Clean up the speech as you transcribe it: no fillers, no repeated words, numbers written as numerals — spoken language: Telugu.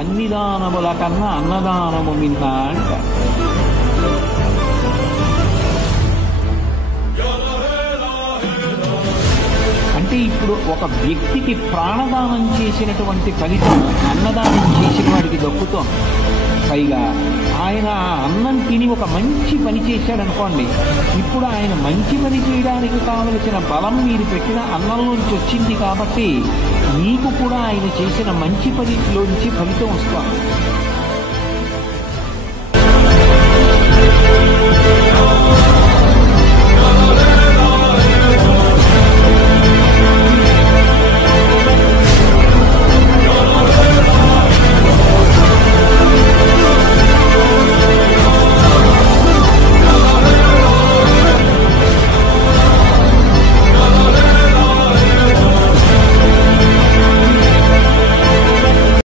అన్ని దానముల కన్నా అన్నదానము మిన్న అంటారు. అంటే ఇప్పుడు ఒక వ్యక్తికి ప్రాణదానం చేసినటువంటి ఫలితం అన్నదానం చేసిన వాడికి దక్కుతోంది. పైగా ఆయన ఆ అన్నం తిని ఒక మంచి పని చేశాడనుకోండి, ఇప్పుడు ఆయన మంచి పని చేయడానికి కావలసిన బలం మీరు పెట్టిన అన్నంలోంచి వచ్చింది కాబట్టి మీకు కూడా ఆయన చేసిన మంచి పనిలోంచి ఫలితం వస్తుంది.